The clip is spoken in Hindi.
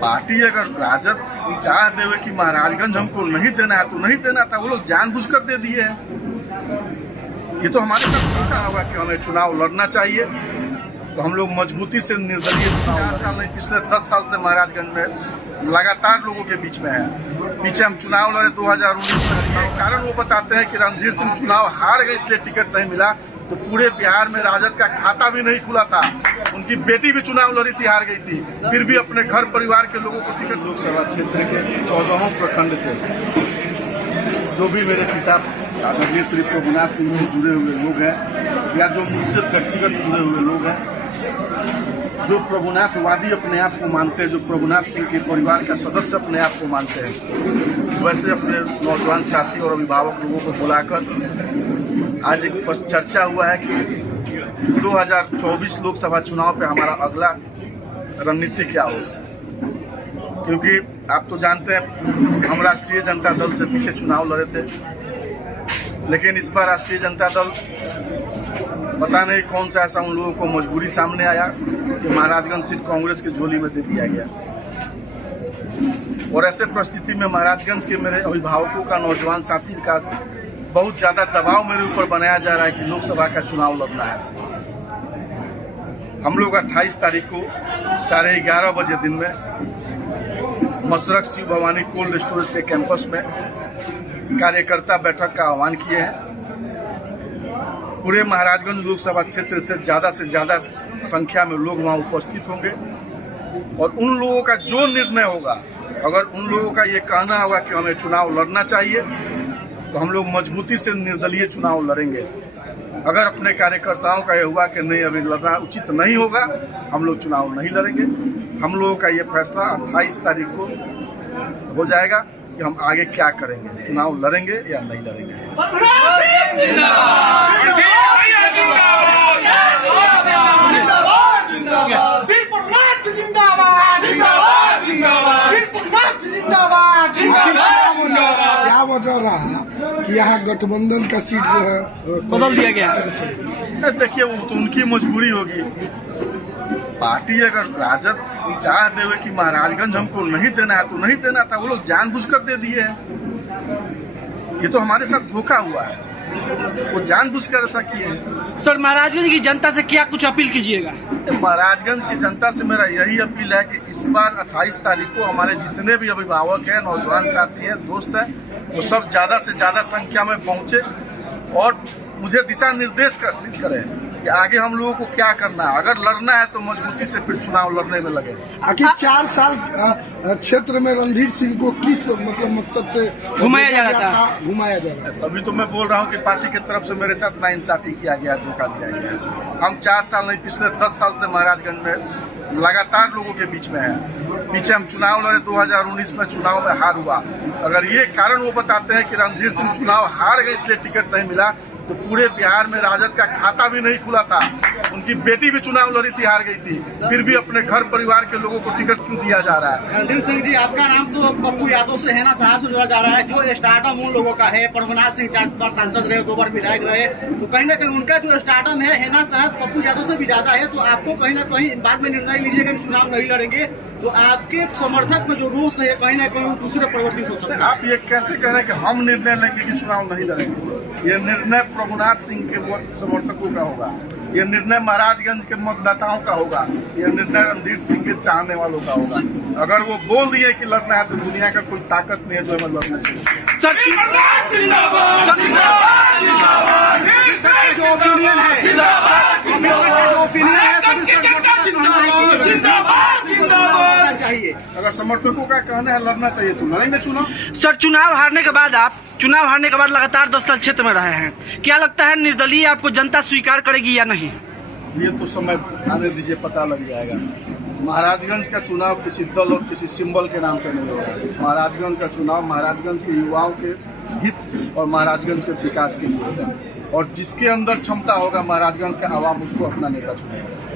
पार्टी अगर राजद चाह देवे कि महाराजगंज हमको नहीं देना है तो नहीं देना था, वो लोग जानबूझकर दे दिए हैं। ये तो हमारे साथ धोखा होगा कि हमें चुनाव लड़ना चाहिए, तो हम लोग मजबूती से निर्दलीय चुनाव 4 साल नहीं पिछले 10 साल से महाराजगंज में लगातार लोगों के बीच में है। पीछे हम चुनाव लड़े 2019 में, कारण वो बताते हैं कि रणधीर सिंह चुनाव हार गए इसलिए टिकट नहीं मिला, तो पूरे बिहार में राजद का खाता भी नहीं खुला था। उनकी बेटी भी चुनाव लड़ी थी, हार गई थी, फिर भी अपने घर परिवार के लोगों को टिकट। लोकसभा क्षेत्र के 14 प्रखंड से जो भी मेरे पिता आदरणीय श्री प्रभुनाथ सिंह से जुड़े हुए लोग हैं या जो मुझसे व्यक्तिगत जुड़े हुए लोग हैं, जो प्रभुनाथवादी अपने आप को मानते हैं, जो प्रभुनाथ सिंह के परिवार का सदस्य अपने आप को मानते हैं, वैसे अपने नौजवान साथी और अभिभावक लोगों को बुलाकर आज एक चर्चा हुआ है कि 2024 लोकसभा चुनाव पे हमारा अगला रणनीति क्या होगा। क्योंकि आप तो जानते हैं हम राष्ट्रीय जनता दल से पीछे चुनाव लड़े थे, लेकिन इस बार राष्ट्रीय जनता दल पता नहीं कौन सा ऐसा उन लोगों को मजबूरी सामने आया कि महाराजगंज सीट कांग्रेस की झोली में दे दिया गया। और ऐसे परिस्थिति में महाराजगंज के मेरे अभिभावकों का, नौजवान साथी का बहुत ज्यादा दबाव मेरे ऊपर बनाया जा रहा है कि लोकसभा का चुनाव लड़ना है। हम लोग 28 तारीख को 11:30 बजे दिन में मसरक शिव भवानी कोल्ड स्टोरेज के कैंपस में कार्यकर्ता बैठक का आह्वान किए हैं। पूरे महाराजगंज लोकसभा क्षेत्र से ज्यादा संख्या में लोग वहां उपस्थित होंगे और उन लोगों का जो निर्णय होगा, अगर उन लोगों का ये कहना होगा कि हमें चुनाव लड़ना चाहिए, तो हम लोग मजबूती से निर्दलीय चुनाव लड़ेंगे। अगर अपने कार्यकर्ताओं का यह हुआ कि नहीं अभी लड़ना उचित नहीं होगा, हम लोग चुनाव नहीं लड़ेंगे। हम लोगों का ये फैसला 28 तारीख को हो जाएगा कि हम आगे क्या करेंगे, चुनाव लड़ेंगे या नहीं लड़ेंगे। क्या वजह रहा कि यहाँ गठबंधन का सीट जो है बदल दिया गया? देखिए वो तो उनकी मजबूरी होगी। पार्टी अगर राजद चाह देवे कि महाराजगंज हमको नहीं देना है तो नहीं देना था, वो लोग जानबूझकर दे दिए हैं। ये तो हमारे साथ धोखा हुआ है, वो जानबूझकर ऐसा किए हैं। सर, महाराजगंज की जनता से क्या कुछ अपील कीजिएगा? महाराजगंज की जनता से मेरा यही अपील है कि इस बार 28 तारीख को हमारे जितने भी अभिभावक हैं, नौजवान साथी हैं, दोस्त हैं, वो सब ज्यादा से ज्यादा संख्या में पहुंचे और मुझे दिशा निर्देश करें कि आगे हम लोगों को क्या करना है। अगर लड़ना है तो मजबूती से फिर चुनाव लड़ने में लगे। आखिर 4 साल क्षेत्र में रणधीर सिंह को किस मकसद से घुमाया जा रहा था? घुमाया जा रहा था। अभी तो मैं बोल रहा हूँ कि पार्टी की तरफ से मेरे साथ नाइंसाफी किया गया, धोखा दिया गया। हम 4 साल नहीं पिछले 10 साल से महाराजगंज में लगातार लोगों के बीच में है। पीछे हम चुनाव लड़े 2019 में, चुनाव में हार हुआ। अगर ये कारण वो बताते हैं कि रणधीर सिंह चुनाव हार गए इसलिए टिकट नहीं मिला, तो पूरे बिहार में राजद का खाता भी नहीं खुला था। उनकी बेटी भी चुनाव लड़ी थी, हार गई थी, फिर भी अपने घर परिवार के लोगों को टिकट क्यों दिया जा रहा है? रणधीर सिंह जी, आपका नाम तो पप्पू यादव से हैना साहब से जोड़ा जा रहा है, जो स्टार्टअप उन लोगों का है। प्रभुनाथ सिंह 4 बार सांसद रहे, 2 बार विधायक रहे, तो कहीं ना कहीं उनका जो स्टार्टअप है हैना साहब पप्पू यादव से भी ज्यादा है। तो आपको कहीं ना कहीं बाद में निर्णय लीजिएगा कि चुनाव नहीं लड़ेंगे, तो आपके समर्थक में जो रोष है कहीं ना कहीं दूसरे परिवर्तित हो सकता है। आप ये कैसे कह रहे हैं कि हम निर्णय लेंगे कि चुनाव नहीं लड़ेंगे? ये निर्णय प्रभुनाथ सिंह के समर्थकों का होगा, ये निर्णय महाराजगंज के मतदाताओं का होगा, ये निर्णय रणधीर सिंह के चाहने वालों का होगा। अगर वो बोल दिए कि लड़ना है तो दुनिया का कोई ताकत नहीं है जो हमें लड़ना चाहिए। सर, जो ओपिनियन है चाहिए, अगर समर्थकों का कहना है लड़ना चाहिए तो लड़ेंगे चुनाव। सर, चुनाव हारने के बाद लगातार 10 साल क्षेत्र में रहे हैं, क्या लगता है निर्दलीय आपको जनता स्वीकार करेगी या नहीं? ये तो समय आने दीजिए, पता लग जाएगा। महाराजगंज का चुनाव किसी दल और किसी सिंबल के नाम पर नहीं होगा। महाराजगंज का चुनाव महाराजगंज के युवाओं के हित और महाराजगंज के विकास के लिए होगा, और जिसके अंदर क्षमता होगा महाराजगंज का आवाम उसको अपना नेता चुनेगा।